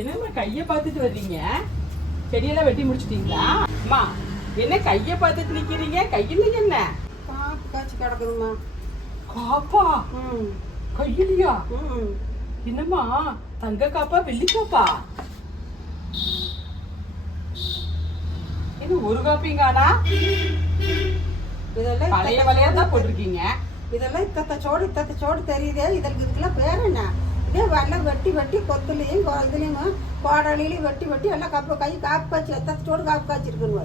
என்னம்மா கைய பார்த்துட்டு வர்றீங்க? செடியெல்லாம் வெட்டி முடிச்சிட்டீங்களா? அம்மா என்ன கைய பார்த்துட்டு நிக்கிறீங்க? கையில என்ன காப்பு காய்ச்சி கிடக்குதுமா. காப்பா? கையிலையா? என்னம்மா தங்க காப்பா வெள்ளி காப்பா? இது ஒரு காப்பிங்கானா? இதெல்லாம் பழைய வலையா தான் போட்டிருக்கீங்க. இதெல்லாம் இத்தத்த சோடு தெரியுதே. இதுக்கெல்லாம் பேர் என்ன? இதே வெள்ளம் வெட்டி வெட்டி கொத்துலையும் இதுலையும் கோடலையும் வெட்டி வெட்டி எல்லாம் காப்பு காய்ச்சி எத்தத்தை சோடு காப்பு காய்ச்சிருக்குன்னு.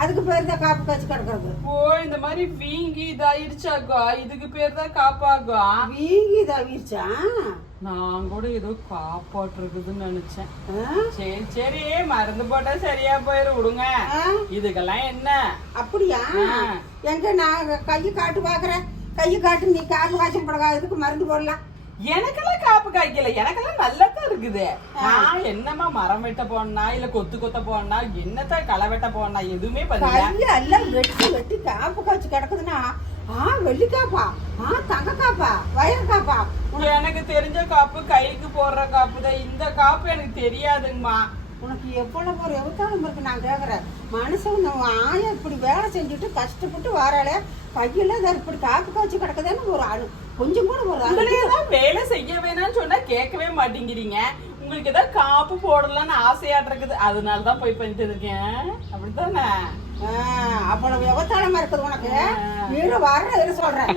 அதுக்கு பேர் தான் காப்பு காய்ச்சி கிடக்குறது. ஓ, இந்த மாதிரி வீங்கி இதாயிருச்சாக்கா இதுக்கு பேர் தான் காப்பாக்கா? வீங்கி இதாகிருச்சா? நான் கூட ஏதோ காப்பாற்றுக்குதுன்னு நினைச்சேன். சரி சரி, மருந்து போட்டா சரியா போயிரும், விடுங்க. இதுக்கெல்லாம் என்ன? அப்படியா? எங்க நான் கையை காட்டு பாக்குறேன். கையை காட்டு, நீ காப்பு காய்ச்சல் படகா இதுக்கு மருந்து போடலாம். எனக்கெல்லாம் காப்பு காய்க்கல, எனக்கெல்லாம் நல்லதான் இருக்குது. நான் என்னமா மரம் வெட்ட போனா இல்ல கொத்து கொத்த போனா என்னத்த களை வெட்ட போனா எதுவுமே பண்ணல. எல்லாம் வெட்டி வெட்டி காப்பு காய்ச்சி கிடக்குதுன்னா வெள்ளி காப்பா, தங்க காப்பா, வயல் காப்பா? எனக்கு தெரிஞ்ச காப்பு கைக்கு போடுற காப்பு தான். இந்த காப்பு எனக்கு தெரியாதுங்கம்மா. உனக்கு எவ்வளவு ஒரு எவ்வளவு இருக்கு நான் கேக்குறேன். மனுஷன் ஆயா இப்படி வேலை செஞ்சுட்டு கஷ்டப்பட்டு வராளே, கையில இப்படி காப்பு காய்ச்சி கிடக்குதுன்னு ஒரு கொஞ்சம் கூட ஒரு வேலை செய்ய வேணாம்னு சொன்னா கேட்கவே மாட்டேங்கிறீங்க. உங்களுக்கு ஏதாவது காப்பு போடலாம்னு ஆசையாட்டு இருக்குது, அதனாலதான் போய் பண்ணிட்டு இருக்கேன். அப்படித்தானே? அவ்வளவு விவசாயமா இருக்குது உனக்கு. நீரும் வர்ற சொல்றேன்.